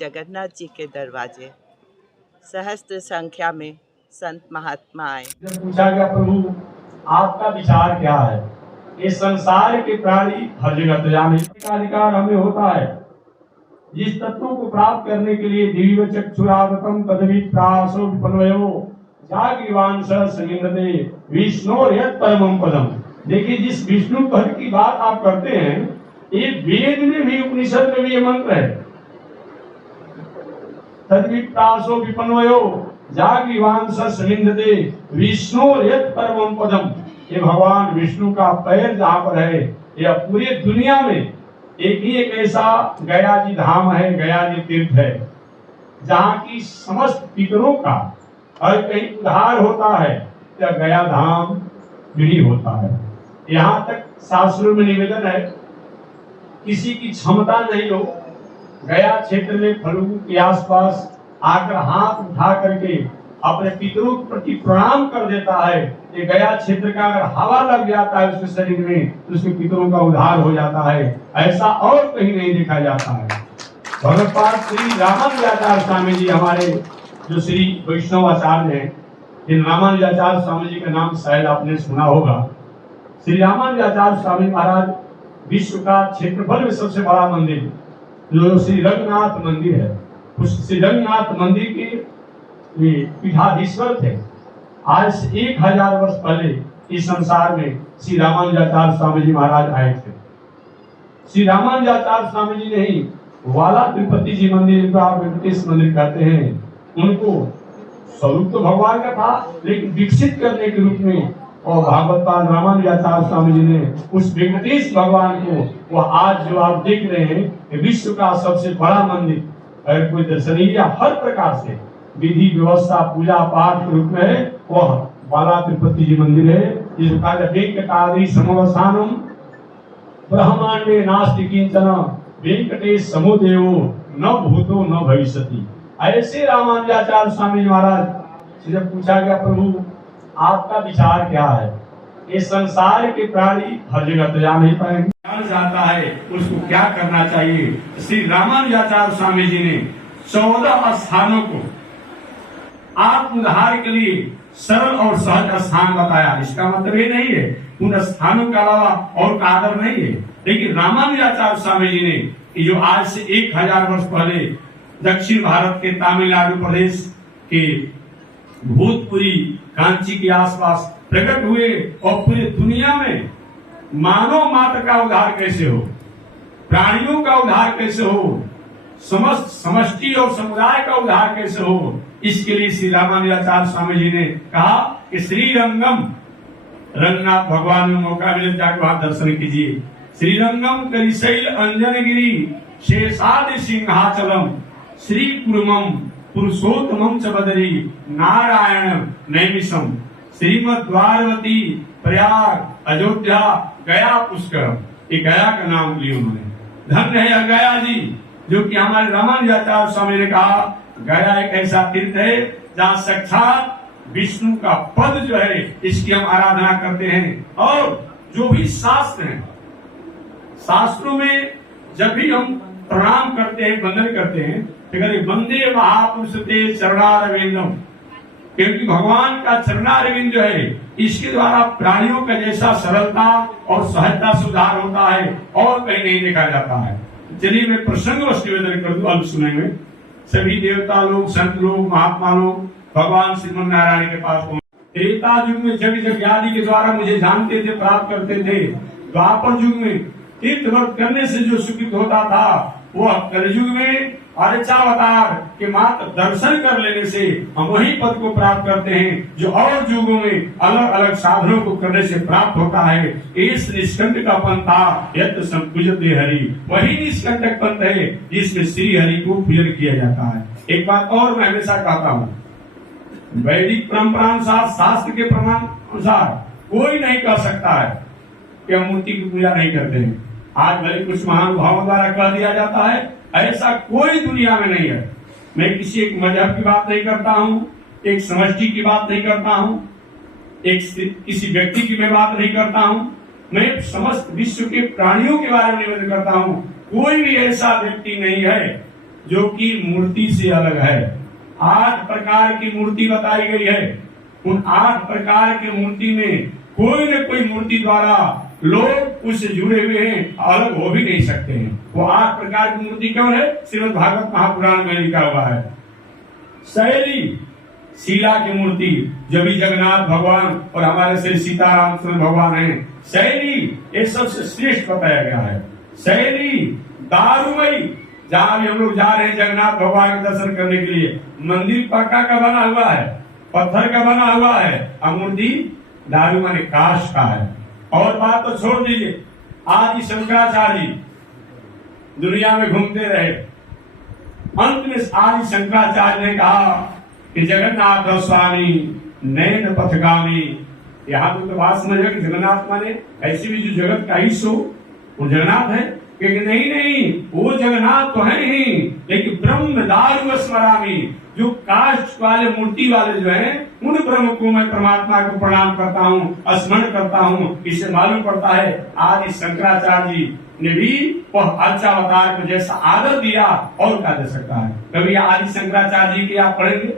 जगन्नाथ जी के दरवाजे सहस्त्र संख्या में संत महात्मा आए। जब पूछा गया प्रभु आपका विचार क्या है, ये संसार के प्राणी हर जगह तो जाने का अधिकार हमें होता है। जिस तत्वों को प्राप्त करने के लिए दिव्य चक्षुरागतम तदवि प्रासो विपन्वयो जागृवांश संगिंदते विष्णोर्यत् परमं पदम। देखिए, जिस विष्णु पद की बात आप करते हैं, ये वेद में भी उपनिषद में भी ये मंत्र है। तदवि प्रासो विपन्वयो जागृवांश संगिंदते विष्णोर्यत् परमं पदम। ये भगवान विष्णु का पैर जहाँ पर है, यह पूरी दुनिया में एक ऐसा गया जी धाम है, गया जी तीर्थ है, जहाँ की समस्त पितरों का और कहीं उद्धार होता है, या गया धाम नहीं होता है। यहाँ तक शास्त्रों में निवेदन है, किसी की क्षमता नहीं हो, गया क्षेत्र में फलगु के आसपास आकर हाथ उठा करके अपने पितरों के प्रति प्रणाम कर देता है। ये गया क्षेत्र का अगर हवा लग जाता है उसके शरीर में, तो उसके पितरों का उद्धार हो जाता है। ऐसा और कहीं नहीं देखा जाता है। भगवत्पाद श्री रामानुजाचार्य स्वामी जी, हमारे जो श्री वैष्णव आचार्य हैं, इन रामानुजाचार्य स्वामी जी का नाम शायद आपने सुना होगा। श्री रामानुजाचार्य स्वामी महाराज विश्व का क्षेत्रफल में सबसे बड़ा मंदिर जो श्री रंगनाथ मंदिर है, उस श्री रंगनाथ मंदिर के पीठाधीश्वर थे। आज से 1000 वर्ष पहले इस संसार में श्री रामानुजाचार्य स्वामी जी महाराज आए थे। श्री रामानुजाचार्य स्वामी जी ने ही वाला तिरुपति जी मंदिर, जो आप वेंकटेश मंदिर कहते हैं, उनको स्वरूप तो भगवान का था, लेकिन विकसित करने के रूप में और भागवतपाद रामानुजाचार्य स्वामी जी ने उस वेंकटेश भगवान को, वो आज जो आप देख रहे हैं विश्व का सबसे बड़ा मंदिर, अगर कोई दर्शनीय हर प्रकार से विधि व्यवस्था पूजा पाठ के रूप में है, वह बाला तिरुपति जी मंदिर है। जिसको कहा जाता है वेंकटाद्रि समवस्थानम ब्रह्मांडे नास्ति किंचन वेंकटेश समुदेवो न भूतो न भविष्यति। ऐसे रामानुजाचार्य स्वामी महाराज से जब पूछा गया प्रभु आपका विचार क्या है, ये संसार के प्राणी हर जगह तो जा नहीं पाएंगे, जाता है उसको क्या करना चाहिए। श्री रामानुजाचार्य स्वामी जी ने 14 स्थानों को आत्म उद्धार के लिए सरल और सहज स्थान बताया। इसका मतलब ये नहीं है उन स्थानों के अलावा और का आदर नहीं है, लेकिन रामानुजाचार्य स्वामी जी ने जो आज से 1000 वर्ष पहले दक्षिण भारत के तमिलनाडु प्रदेश के भूतपुरी कांची के आसपास प्रकट हुए और पूरी दुनिया में मानव मात्र का उद्धार कैसे हो, प्राणियों का उद्धार कैसे हो, समस्त समष्टि और समुदाय का उद्धार कैसे हो, इसके लिए श्री रामानुजाचार्य स्वामी जी ने कहा कि श्रीरंगम, रंगनाथ भगवान में मौका मिले जाकर वहां दर्शन कीजिए। श्रीरंगम करिशैल अंजनगिरी शेषादि सिंहाचलम श्री कुर्मम पुरुषोत्तमम च बदरी नारायण नैमिषम श्रीमद द्वारवती प्रयाग अयोध्या गया पुष्कर। ये गया का नाम लिया उन्होंने। धन्य है गया जी, जो कि हमारे रामानुजाचार्य स्वामी ने कहा गया एक ऐसा तीर्थ है जहाँ साक्षात विष्णु का पद जो है इसकी हम आराधना करते हैं। और जो भी शास्त्र हैं, शास्त्रों में जब भी हम प्रणाम करते हैं, वंदन करते हैं, तो वंदे महापुरुष ते चरणारविंदम, क्योंकि भगवान का चरणारविंद जो है इसके द्वारा प्राणियों का जैसा सरलता और सहजता सुधार होता है और कहीं नहीं देखा जाता है। चलिए मैं प्रसंगवश निवेदन कर दूं, अब सुनेंगे। सभी देवता लोग, संत लोग, महात्मा लोग भगवान श्रीमन नारायण के पास पहुंचे। त्रेता युग में जग जग आदि के द्वारा मुझे जानते थे, प्राप्त करते थे। द्वापर युग में तीर्थ व्रत करने से जो सुखित होता था, वह कलयुग में अर्चावतार के मात्र दर्शन कर लेने से हम वही पद को प्राप्त करते हैं जो और युगों में अलग अलग साधनों को करने से प्राप्त होता है। इस निष्कंटक का पंथा यत् संपूजते हरि, वही निष्कंटक पंथ है जिसमें श्री हरि को पूजन किया जाता है। एक बात और मैं हमेशा कहता हूँ, वैदिक परंपरा अनुसार, शास्त्र के प्रमाण अनुसार कोई नहीं कह सकता है कि हम मूर्ति की पूजा नहीं करते हैं। आज भले कुछ महानुभावों द्वारा कह दिया जाता है, ऐसा कोई दुनिया में नहीं है। मैं किसी एक मजहब की बात नहीं करता हूँ, एक समष्टि की बात नहीं करता हूँ, एक किसी व्यक्ति की मैं बात नहीं करता हूँ, मैं समस्त विश्व के प्राणियों के बारे में निवेदन करता हूँ। कोई भी ऐसा व्यक्ति नहीं है जो कि मूर्ति से अलग है। 8 प्रकार की मूर्ति बताई गई है। उन 8 प्रकार की मूर्ति में कोई न कोई मूर्ति द्वारा लोग उससे जुड़े हुए हैं, अलग हो भी नहीं सकते हैं। वो 8 प्रकार की मूर्ति कौन है? श्रीमद् भागवत महापुराण में लिखा हुआ है। शैली, शीला की मूर्ति, जो भी जगन्नाथ भगवान और हमारे श्री सीतारामचंद्र भगवान हैं, शैली ये सबसे श्रेष्ठ बताया गया है। शैली, दारुमयी, जहाँ भी हम लोग जा रहे हैं जगन्नाथ भगवान के दर्शन करने के लिए, मंदिर पक्का का बना हुआ है, पत्थर का बना हुआ है, और मूर्ति दारू माने काष्ठ का है। और बात तो छोड़ दीजिए, आदि शंकराचार्य दुनिया में घूमते रहे, अंत में आदि शंकराचार्य ने कहा कि जगन्नाथ स्वामी नैन पथगामी। यहाँ तो बात समझ कि जगन्नाथ माने ऐसी भी जो जगत का हिस्सा वो जगन्नाथ है, क्योंकि नहीं वो जगन्नाथ तो है ही, लेकिन ब्रह्म दारू स्मरामी, जो काष्ठ वाले मूर्ति वाले जो हैं, उन ब्रह्म को मैं परमात्मा को प्रणाम करता हूँ, स्मरण करता हूँ। इससे मालूम पड़ता है आदि शंकराचार्य जी ने भी वह अर्चावतार को जैसा आदर दिया और क्या दे सकता है। कभी आदि शंकराचार्य जी की आप पढ़ेंगे,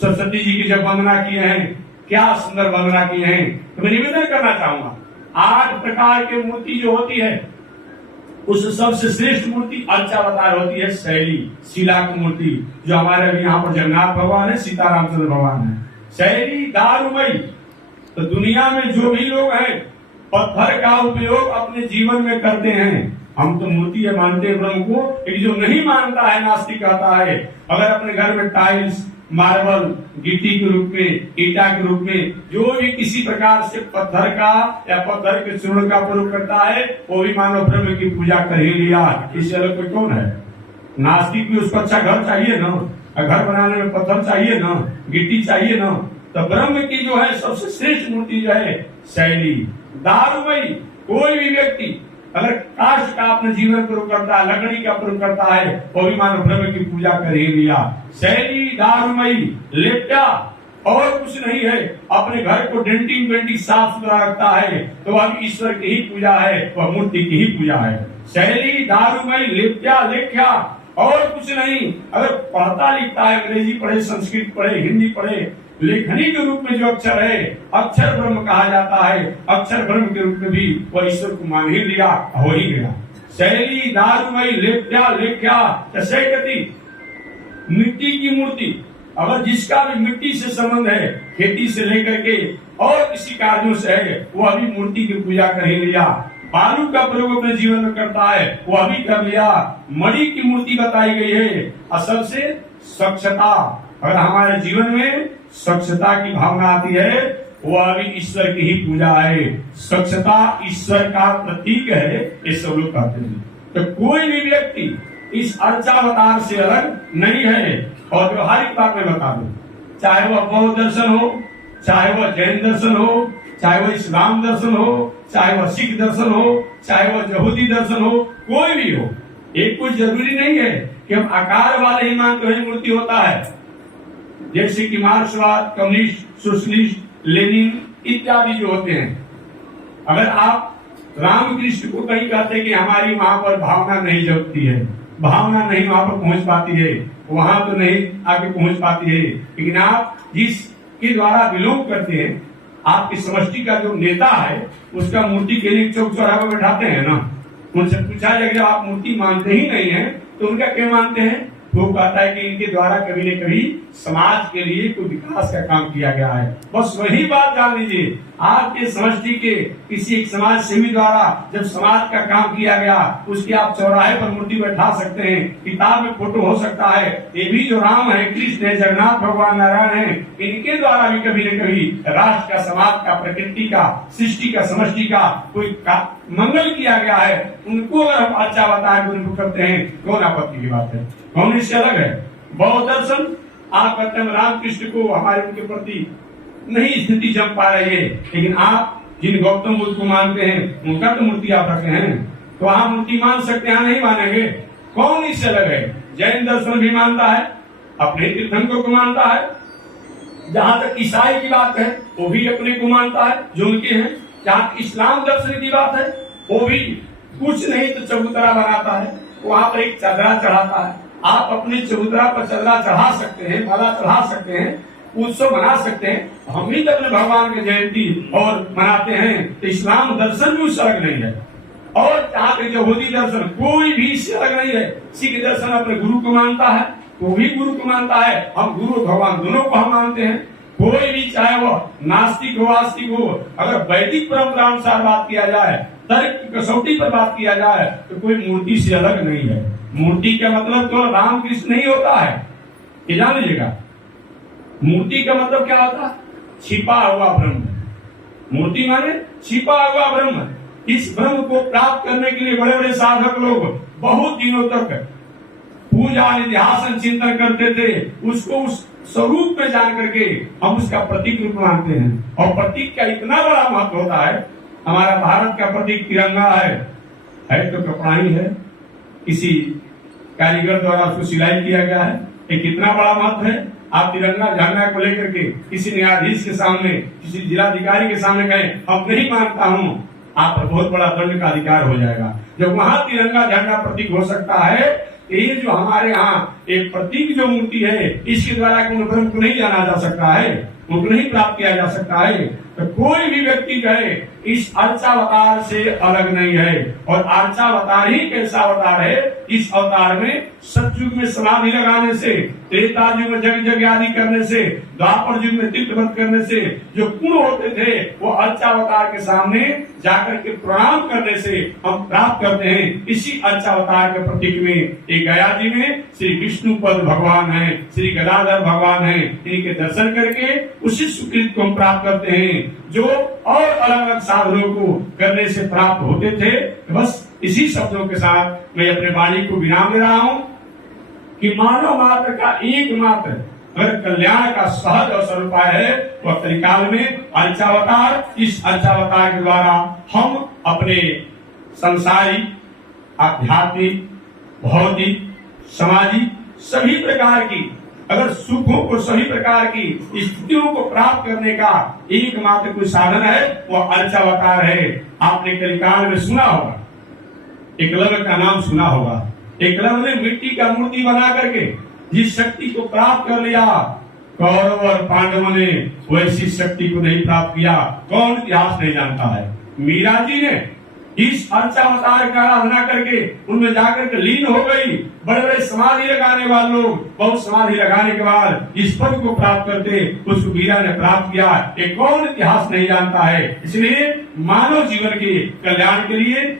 सरस्वती जी की जब वंदना किए हैं, क्या सुंदर वंदना किए हैं। तो मैं निवेदन करना चाहूंगा, 8 प्रकार की मूर्ति जो होती है, उस सबसे श्रेष्ठ मूर्ति अर्चावतार होती है शैली, शीला की मूर्ति, जो हमारे अभी यहाँ पर जगन्नाथ भगवान है, सीतारामचंद्र भगवान है। शैली, दारुमयी, तो दुनिया में जो भी लोग हैं पत्थर का उपयोग अपने जीवन में करते हैं। हम तो मूर्ति है मानते हैं ब्रह्म को, लेकिन जो नहीं मानता है, नास्तिक कहता है, अगर अपने घर में टाइल्स, मार्बल, गिट्टी के रूप में, ईटा के रूप में जो भी किसी प्रकार से पत्थर का या पत्थर के चूर्ण का प्रयोग करता है, वो भी मानव ब्रह्म की पूजा कर ही लिया। इससे अलग कोई कौन है? नास्तिक भी उसको अच्छा घर चाहिए ना, घर बनाने में पत्थर चाहिए ना, गिट्टी चाहिए ना। तो ब्रह्म की जो है सबसे श्रेष्ठ मूर्ति जो है शैली। दारुमयी, कोई भी व्यक्ति अगर काष्ठ का अपने जीवन प्रयोग करता है, लकड़ी का प्रयोग करता है, वो भी मानव ब्रह्म की पूजा कर ही लिया। शैली, दारुमयी, लेप्टा, और कुछ नहीं है, अपने घर को डेंटिंग पेंटिंग साफ सुथरा रखता है, तो वह ईश्वर की ही पूजा है, वह मूर्ति की ही पूजा है। शैली, दारुमयी, लेप्टा, लेख्या, और कुछ नहीं। अगर पढ़ता लिखता है, अंग्रेजी पढ़े, संस्कृत पढ़े, हिंदी पढ़े, लेखनी के रूप में जो अक्षर है, अक्षर ब्रह्म कहा जाता है, अक्षर ब्रह्म के रूप में भी वह ईश्वर को मान ही लिया, हो ही गया। शैली, दारुमयी, लेप्या, लेख्या, शैकती, मिट्टी की मूर्ति, अगर जिसका भी मिट्टी से संबंध है, खेती से लेकर के और किसी कार्यों से है, वह भी मूर्ति की पूजा कर ही लिया। बालू का प्रयोग अपने जीवन में करता है, वह भी कर लिया। मणि की मूर्ति बताई गई है। असल से स्वच्छता, अगर हमारे जीवन में स्वच्छता की भावना आती है, वह भी ईश्वर की ही पूजा है। स्वच्छता ईश्वर का प्रतीक है, ये सब लोग कहते हैं। तो कोई भी व्यक्ति इस अर्चावतार से अलग नहीं है। और व्यवहारिक बात में बता दूं, चाहे वह बौद्ध दर्शन हो, चाहे वह जैन दर्शन हो, चाहे वह इस्लाम दर्शन हो, चाहे वह सिख दर्शन हो, चाहे वह यहूदी दर्शन हो, कोई भी हो, एक कुछ जरूरी नहीं है कि हम आकार वाले ही मानते हैं मूर्ति होता है। जैसे कि मार्क्सवाद, कम्युनिस्ट, सोशलिस्ट, लेनिन इत्यादि जो होते हैं, अगर आप रामकृष्ण को कहीं कहते हैं कि हमारी वहां पर भावना नहीं जगती है, भावना नहीं वहां पर पहुंच पाती है, वहां तो नहीं आगे पहुंच पाती है, लेकिन आप जिसके द्वारा बिलोंग करते हैं, आपकी समष्टि का जो नेता है, उसका मूर्ति के लिए चौक चौराहे पर बैठाते हैं ना, उनसे पूछा जाए कि आप मूर्ति मानते ही नहीं है तो उनका क्या मानते हैं? वो कहता है कि इनके द्वारा कभी न कभी समाज के लिए कोई विकास का काम किया गया है। बस वही बात जान लीजिए, आपके समष्टि के किसी एक समाज सेवी द्वारा जब समाज का काम किया गया, उसकी आप चौराहे पर मूर्ति बैठा सकते हैं, किताब में फोटो हो सकता है। ये भी जो राम है, कृष्ण है, जगन्नाथ भगवान, नारायण है, इनके द्वारा भी कभी न कभी राष्ट्र का, समाज का, प्रकृति का, सृष्टि का, समष्टि का कोई मंगल किया गया है। उनको अगर हम अच्छा बताए उनको करते हैं, कौन आपत्ति की बात है? कौन इससे अलग है? बौद्ध दर्शन आप कहते हैं रामकृष्ण को हमारे उनके प्रति नहीं स्थिति जम पा रही है, लेकिन आप जिन गौतम बुद्ध को मानते हैं, उनका तो मूर्ति आप रखे हैं, तो आप मूर्ति मान सकते हैं, नहीं मानेंगे? कौन इससे अलग है? जैन दर्शन भी मानता है, अपने तीर्थंकरों को मानता है। जहां तक ईसाई की बात है, वो भी अपने को मानता है जो उनके हैं। जहां इस्लाम दर्शन की बात है, वो भी कुछ नहीं तो चबूतरा बनाता है, वहां पर एक चादरा चढ़ाता है, आप अपनी चबूतरा पर चदरा चढ़ा सकते हैं, माला चढ़ा सकते हैं, उत्सव मना सकते हैं। हम भी तो अपने भगवान की जयंती और मनाते हैं। तो इस्लाम दर्शन भी उससे अलग नहीं है, और जहाँ तक यहूदी दर्शन कोई भी इससे अलग नहीं है। सिख दर्शन अपने गुरु को मानता है, वो भी गुरु को मानता है, हम गुरु भगवान दोनों को हम मानते हैं। कोई भी चाहे वो नास्तिक हो आस्तिक हो, अगर वैदिक परंपरा अनुसार बात किया जाए, तर्क की कसौटी पर बात किया जाए, तो कोई मूर्ति से अलग नहीं है। मूर्ति का मतलब तो राम कृष्ण नहीं होता है, ये जान लीजिएगा। मूर्ति का मतलब क्या होता है? छिपा हुआ ब्रह्म। मूर्ति माने छिपा हुआ ब्रह्म। इस ब्रह्म को प्राप्त करने के लिए बड़े बड़े साधक लोग बहुत दिनों तक पूजा निध्यासन चिंतन करते थे। उसको उस स्वरूप में जान करके हम उसका प्रतीक रूप मानते हैं। और प्रतीक का इतना बड़ा महत्व होता है। हमारा भारत का प्रतीक तिरंगा है तो कपड़ा ही है, किसी कारीगर द्वारा उसको सिलाई किया गया है। ये कितना बड़ा महत्व है। आप तिरंगा झंडा को लेकर के किसी न्यायाधीश के सामने, किसी जिलाधिकारी के सामने कहें अब नहीं मानता हूँ, आप पर बहुत बड़ा दंड का अधिकार हो जाएगा। जब वहां तिरंगा झंडा प्रतीक हो सकता है, ये जो हमारे यहाँ एक प्रतीक जो मूर्ति है, इसके द्वारा कोई ब्रह्म को नहीं जाना जा सकता है, उनको नहीं प्राप्त किया जा सकता है। तो कोई भी व्यक्ति कहे इस अर्चावतार से अलग नहीं है। और अर्चावतार ही कैसा अवतार है? इस अवतार में सतयुग में समाधि लगाने से, त्रेता युग में जग जग आदि करने से, द्वापर युग में तीर्थव्रत करने से जो गुण होते थे, वो अर्चावतार के सामने जाकर के प्रणाम करने से हम प्राप्त करते हैं। इसी अर्चावतार के प्रतीक में एक गया जी में श्री विष्णुपद भगवान है, श्री गदाधर भगवान है। इनके दर्शन करके उसी सुकृत को हम प्राप्त करते हैं जो और अलग अलग साधनों को करने से प्राप्त होते थे। बस इसी शब्दों के साथ मैं अपने वाणी को विराम दे रहा हूँ कि मानव मात्र का एकमात्र अगर कल्याण का सहज अवसर उपाय है, वह कलिकाल में अर्चावतार। इस अर्चावतार के द्वारा हम अपने सांसारिक, आध्यात्मिक, भौतिक, सामाजिक सभी प्रकार की अगर सुखों को, सभी प्रकार की स्थितियों को प्राप्त करने का एकमात्र कोई साधन है, वह अर्चावतार है। आपने कलिकाल में सुना होगा, एकलव्य का नाम सुना होगा। एकलव्य ने मिट्टी का मूर्ति बना करके जिस शक्ति को प्राप्त कर लिया, कौरव और पांडवों ने वैसी शक्ति को नहीं प्राप्त किया। कौन इतिहास नहीं जानता है? मीरा जी ने इस अर्चावतार का आराधना करके उनमें जाकर के लीन हो गई। बड़े बड़े समाधि लगाने वाले लोग बहुत समाधि लगाने के बाद इस पद को प्राप्त करते, उसको मीरा ने प्राप्त किया। एक कौन इतिहास नहीं जानता है? इसलिए मानव जीवन के कल्याण के लिए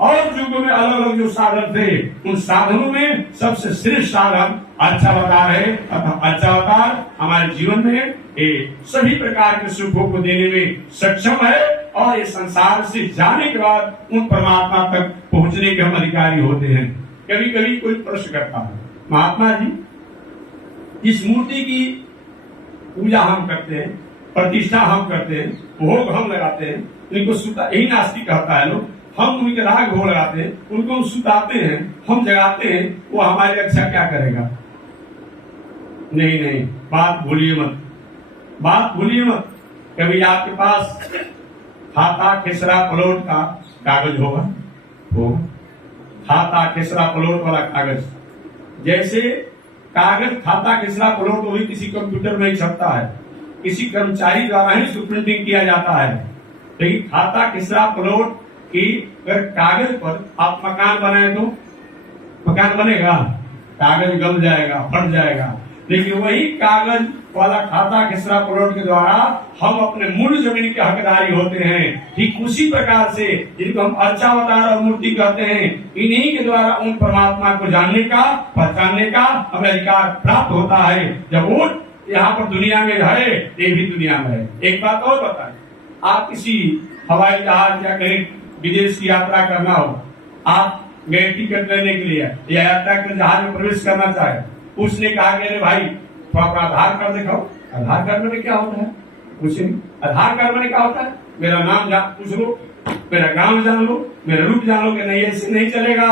और युगों में अलग अलग जो साधन थे, उन साधनों में सबसे श्रेष्ठ साधन अर्चावतार है। अतः अर्चावतार हमारे जीवन में सभी प्रकार के सुखों को देने में सक्षम है और ये संसार से जाने के बाद उन परमात्मा तक पहुंचने के हम अधिकारी होते हैं। कभी कभी कोई प्रश्न करता है, महात्मा जी जिस मूर्ति की पूजा हम करते हैं, प्रतिष्ठा हम करते हैं, भोग हम लगाते हैं, इनको सुता, यही नास्तिक कहता है लोग, हम उनके राग भोग लगाते हैं, उनको हम सुताते हैं, हम जगाते हैं, वो हमारी रक्षा क्या करेगा? नहीं नहीं, बात भूलिए मत, बात भूलिए मत। कभी आपके पास खाता खेसरा पलोट का कागज होगा, खाता खेसरा पलोट वाला कागज, जैसे कागज खाता खेसरा पलोट वो भी किसी कंप्यूटर में ही छपता है, किसी कर्मचारी द्वारा ही उसको प्रिंटिंग किया जाता है। लेकिन खाता खेसरा पलोट की अगर कागज पर आप मकान बनाए तो मकान बनेगा? कागज गल जाएगा, फट जाएगा। लेकिन वही कागज वाला खाता खेसरा पलोट के द्वारा हम अपने मूल जमीन के हकदारी होते हैं। ठीक उसी प्रकार से जिनको हम अर्चावतार और मूर्ति कहते हैं, इन्हीं के द्वारा उन परमात्मा को जानने का, पहचानने का हमें अधिकार प्राप्त होता है। जब वो यहाँ पर दुनिया में रहे, ये भी दुनिया में है। एक बात और बताएं, आप किसी हवाई जहाज या कहीं विदेश की यात्रा करना हो, आप गए टिकट लेने के लिए या यात्रा के जहाज में प्रवेश करना चाहे, उसने कहा कि अरे भाई तो आपका आधार कार्ड दिखाओ। आधार कार्ड में क्या होता है? पूछे आधार कार्ड में क्या होता है? मेरा नाम पूछ लो, मेरा गांव जान लो, मेरा रूप जान लो। कि नहीं, ऐसे नहीं चलेगा।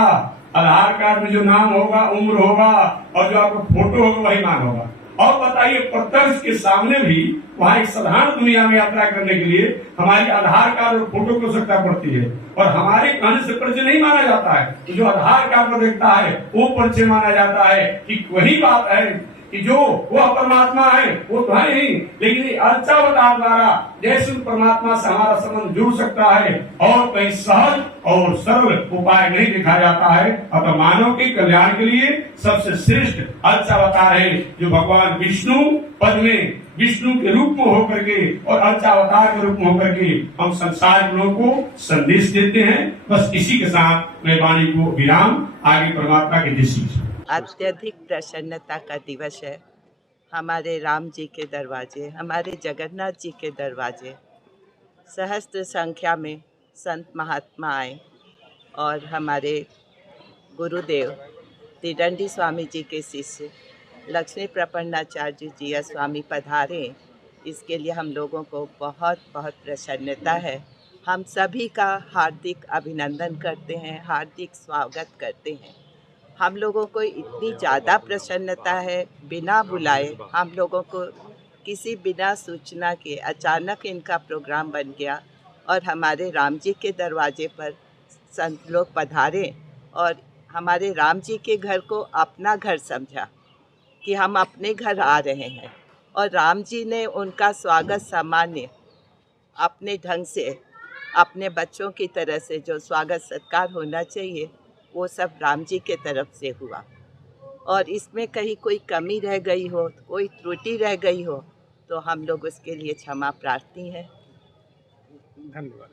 आधार कार्ड में जो नाम होगा, उम्र होगा और जो आपका फोटो होगा वही मान होगा। और बताइए, प्रत्यक्ष के सामने भी वहाँ एक साधारण दुनिया में यात्रा करने के लिए हमारी आधार कार्ड और फोटो की आवश्यकता पड़ती है, और हमारे कहने से परिचय नहीं माना जाता है। तो जो आधार कार्ड पर देखता है वो परिचय माना जाता है कि वही बात है कि जो वह परमात्मा है वो तो है ही, लेकिन अर्चावतार द्वारा जैसे परमात्मा से हमारा संबंध जुड़ सकता है और कहीं सहज और सरल उपाय नहीं देखा जाता है। अतः मानव के कल्याण के लिए सबसे श्रेष्ठ अर्चावतार है जो भगवान विष्णु पद में विष्णु के रूप में होकर के और अर्चावतार के रूप में होकर के हम संसार के लोगों को संदेश देते हैं। बस इसी के साथ मैं वाणी को विराम, आगे परमात्मा के दृष्टि। अत्यधिक प्रसन्नता का दिवस है। हमारे राम जी के दरवाजे, हमारे जगन्नाथ जी के दरवाजे सहस्त्र संख्या में संत महात्मा आए और हमारे गुरुदेव त्रिदंडी स्वामी जी के शिष्य लक्ष्मी प्रपन्नाचार्य जी स्वामी पधारे। इसके लिए हम लोगों को बहुत बहुत प्रसन्नता है। हम सभी का हार्दिक अभिनंदन करते हैं, हार्दिक स्वागत करते हैं। हम लोगों को इतनी ज़्यादा प्रसन्नता है, बिना बुलाए हम लोगों को किसी बिना सूचना के अचानक इनका प्रोग्राम बन गया और हमारे राम जी के दरवाजे पर संत लोग पधारे और हमारे राम जी के घर को अपना घर समझा कि हम अपने घर आ रहे हैं, और राम जी ने उनका स्वागत सामान्य अपने ढंग से अपने बच्चों की तरह से जो स्वागत सत्कार होना चाहिए वो सब राम जी के तरफ से हुआ। और इसमें कहीं कोई कमी रह गई हो, कोई त्रुटि रह गई हो तो हम लोग उसके लिए क्षमा प्रार्थी हैं। धन्यवाद।